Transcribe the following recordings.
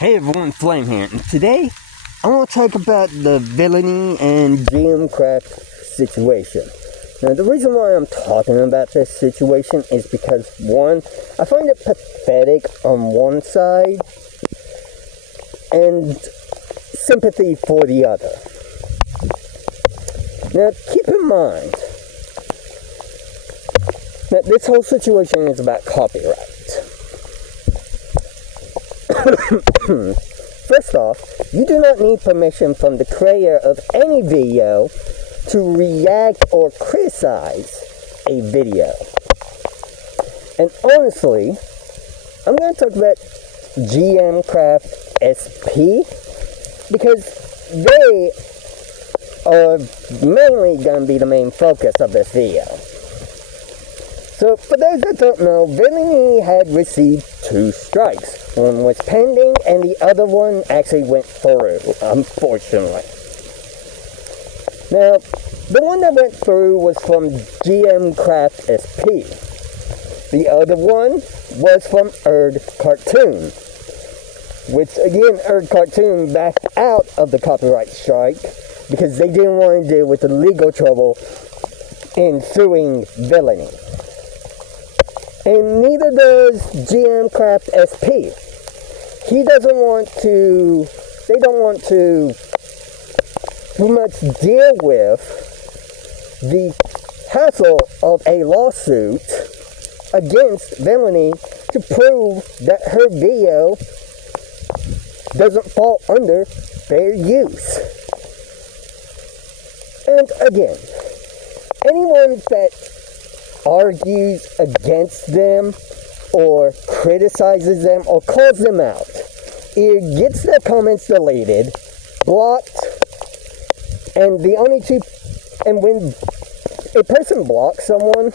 Hey everyone, Flame here, and today I want to talk about the Villainee and GMcraft situation. Now, the reason why I'm talking about this situation is because, one, I find it pathetic on one side, and sympathy for the other. Now, keep in mind that this whole situation is about copyright. First off, you do not need permission from the creator of any video to react or criticize a video. And honestly, I'm going to talk about GMcraftSP because they are mainly going to be the main focus of this video. So, for those that don't know, Villainee had received 2 strikes. One was pending, and the other one actually went through, unfortunately. Now, the one that went through was from GMcraftSP. The other one was from Cartoon, which, again, Cartoon backed out of the copyright strike because they didn't want to deal with the legal trouble in suing Villainee. And neither does GMcraftSP. They don't want to too much deal with the hassle of a lawsuit against Villainee to prove that her video doesn't fall under fair use. And again, anyone that argues against them or criticizes them or calls them out either gets their comments deleted, blocked, and when a person blocks someone,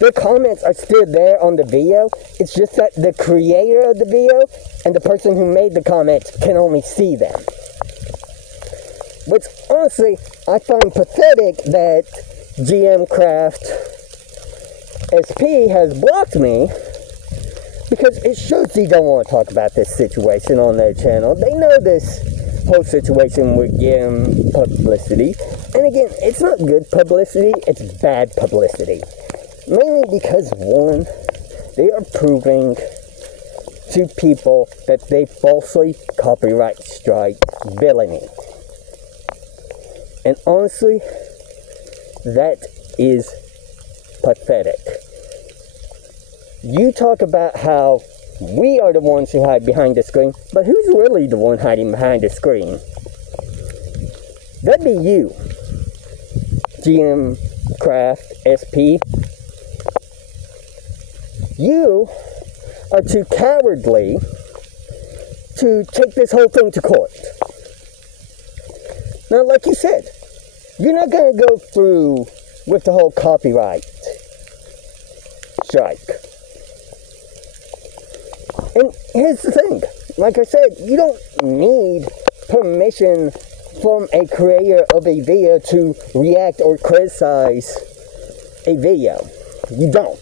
their comments are still there on the video. It's just that the creator of the video and the person who made the comments can only see them. Which honestly, I find pathetic that GMcraftSP has blocked me because it shows they don't want to talk about this situation on their channel. They know this whole situation would give them publicity. And again, it's not good publicity, it's bad publicity. Mainly because, one, they are proving to people that they falsely copyright strike Villainee. And honestly, that is pathetic. You talk about how we are the ones who hide behind the screen, but who's really the one hiding behind the screen? That'd be you, GMcraftSP. You are too cowardly to take this whole thing to court. Now, like you said, you're not going to go through with the whole copyright strike. And here's the thing. Like I said, you don't need permission from a creator of a video to react or criticize a video. You don't.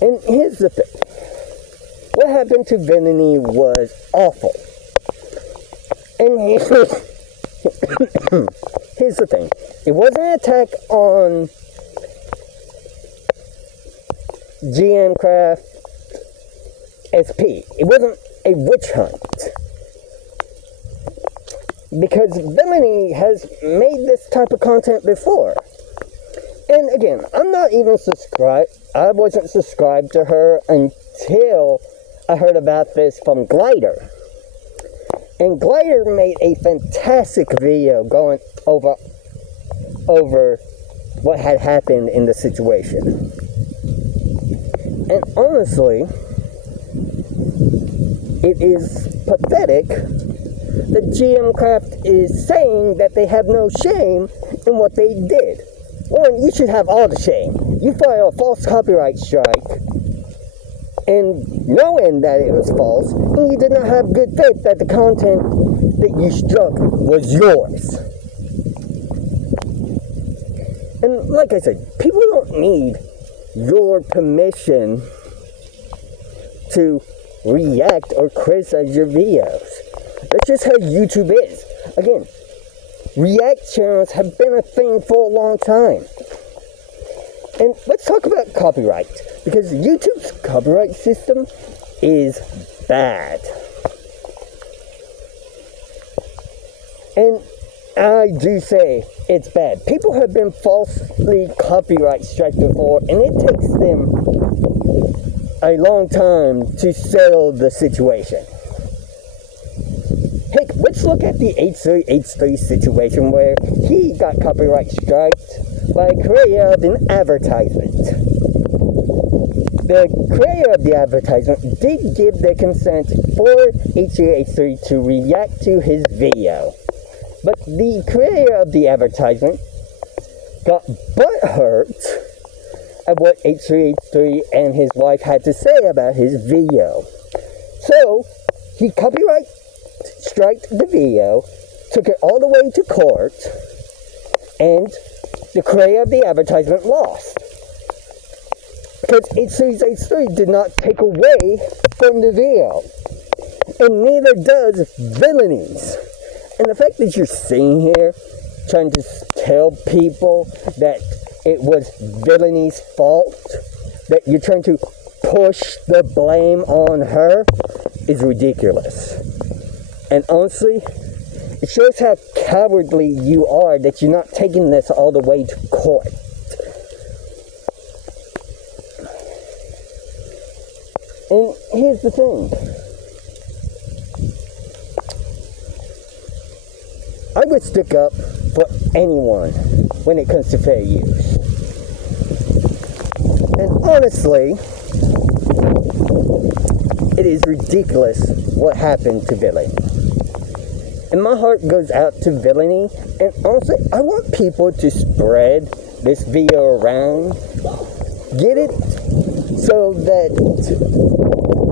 And here's the thing. What happened to Villainee was awful. And here's the thing. It wasn't an attack on GMcraftSP. It wasn't a witch hunt. Because Villainee has made this type of content before. And again, I'm not even subscribed. I wasn't subscribed to her until I heard about this from Glider. And Glider made a fantastic video going over what had happened in the situation. And honestly, it is pathetic that GMcraft is saying that they have no shame in what they did. One, you should have all the shame. You filed a false copyright strike, and knowing that it was false, and you did not have good faith that the content that you struck was yours. And like I said, people don't need your permission to react or criticize your videos. That's just how YouTube is. Again, react channels have been a thing for a long time. And let's talk about copyright, because YouTube's copyright system is bad. And I do say it's bad. People have been falsely copyright struck before, and it takes them a long time to settle the situation. Heck, let's look at the H3H3 situation where he got copyright struck by a creator of an advertisement. The creator of the advertisement did give the consent for H3H3 to react to his video. But the creator of the advertisement got butthurt at what H3H3 and his wife had to say about his video. So, he copyright striked the video, took it all the way to court, and the creator of the advertisement lost. Because H3H3 did not take away from the video. And neither does Villainee's. And the fact that you're sitting here trying to tell people that it was Villainee's fault, that you're trying to push the blame on her, is ridiculous. And honestly, it shows how cowardly you are that you're not taking this all the way to court. And here's the thing. I would stick up for anyone when it comes to fair use. And honestly, it is ridiculous what happened to Villainee. And my heart goes out to Villainee. And honestly, I want people to spread this video around. Get it so that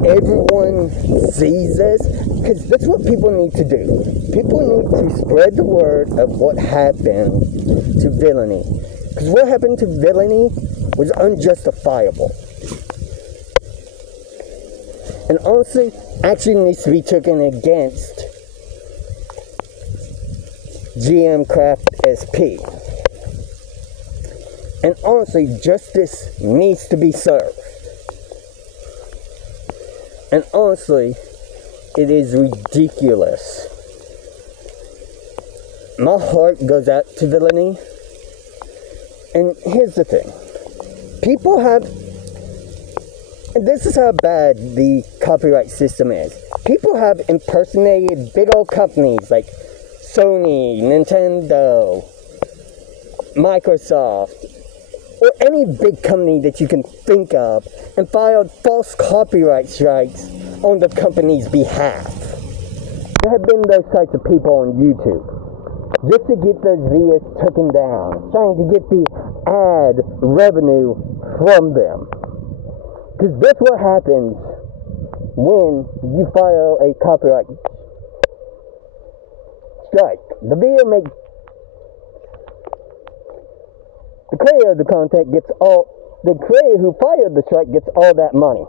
everyone sees this, because that's what people need to do. People need to spread the word of what happened to Villainee, because what happened to Villainee was unjustifiable. And honestly, action needs to be taken against GMcraftSP. And honestly, justice needs to be served. And honestly, it is ridiculous. My heart goes out to Villainee. And here's the thing. People have, and this is how bad the copyright system is. People have impersonated big old companies like Sony, Nintendo, Microsoft, or any big company that you can think of, and filed false copyright strikes on the company's behalf. There have been those types of people on YouTube, just to get those videos taken down, trying to get the ad revenue from them. Because that's what happens when you file a copyright strike. The video makes, the creator of the content gets all, the creator who fired the strike gets all that money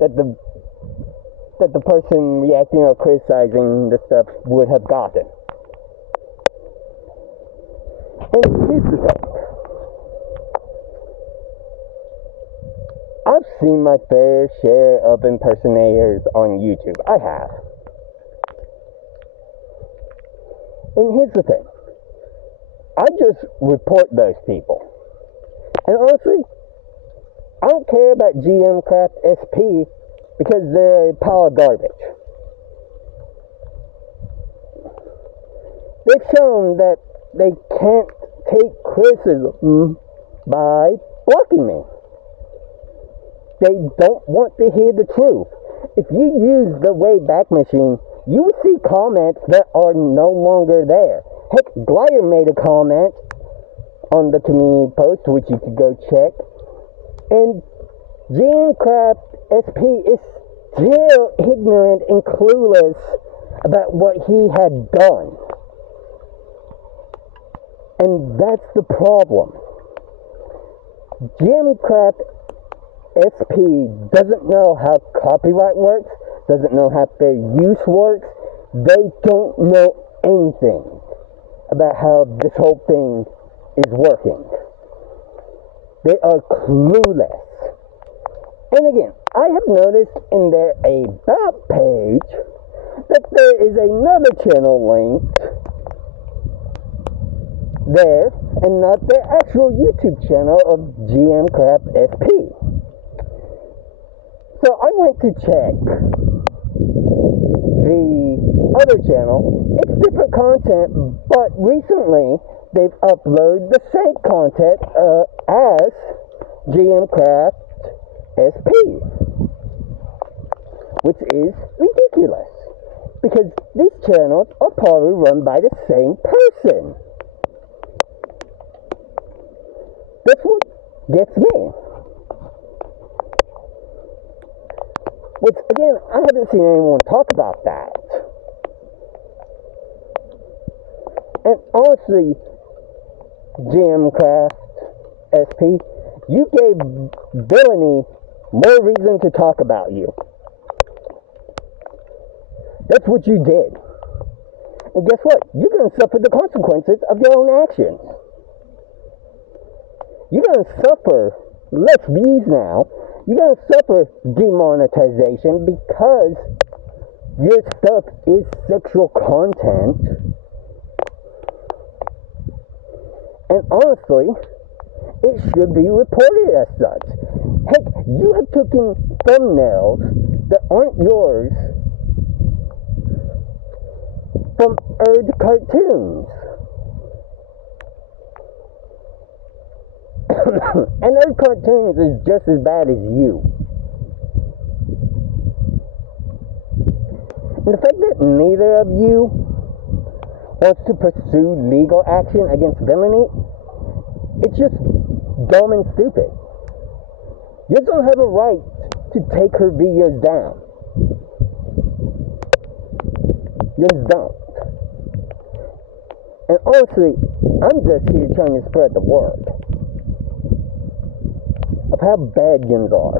that the person reacting or criticizing the stuff would have gotten. And here's the thing. I've seen my fair share of impersonators on YouTube. I have. And here's the thing. I just report those people. And honestly, I don't care about GMcraftSP because they're a pile of garbage. They've shown that they can't take criticism by blocking me. They don't want to hear the truth. If you use the Wayback Machine, you will see comments that are no longer there. Heck, Glider made a comment on the community post, which you could go check. And GMcraftSP is still ignorant and clueless about what he had done. And that's the problem. GMcraft SP doesn't know how copyright works, doesn't know how fair use works. They don't know anything about how this whole thing is working. They are clueless. And again, I have noticed in their About page that there is another channel linked there, and not their actual YouTube channel of GMcraftSP. So I went to check the other channel. It's different content, but recently they've uploaded the same content as GMcraftSP, which is ridiculous, because these channels are probably run by the same person. That's what gets me. Which, again, I haven't seen anyone talk about that. And honestly, GMcraftSP, you gave Villainee more reason to talk about you. That's what you did. And guess what? You're going to suffer the consequences of your own actions. You're going to suffer less views now. You're going to suffer demonetization because your stuff is sexual content. And honestly, it should be reported as such. Heck, you have taken thumbnails that aren't yours from cartoons. And Earth Cartoons is just as bad as you. And the fact that neither of you wants to pursue legal action against Villainee, it's just dumb and stupid. You don't have a right to take her videos down. You just don't. And honestly, I'm just here trying to spread the word of how bad yins are.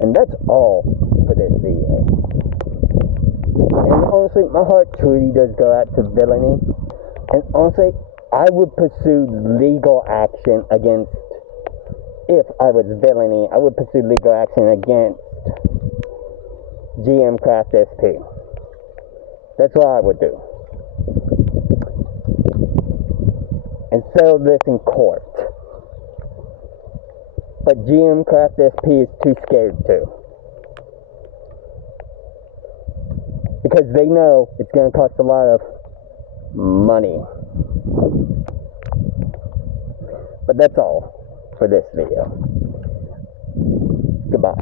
And that's all for this video. And honestly, my heart truly does go out to Villainee. And honestly, I would pursue legal action against, if I was Villainee, I would pursue legal action against GMcraftSP. That's what I would do. And settle this in court. But GMcraftSP is too scared to. Because they know it's going to cost a lot of money. But that's all for this video. Goodbye.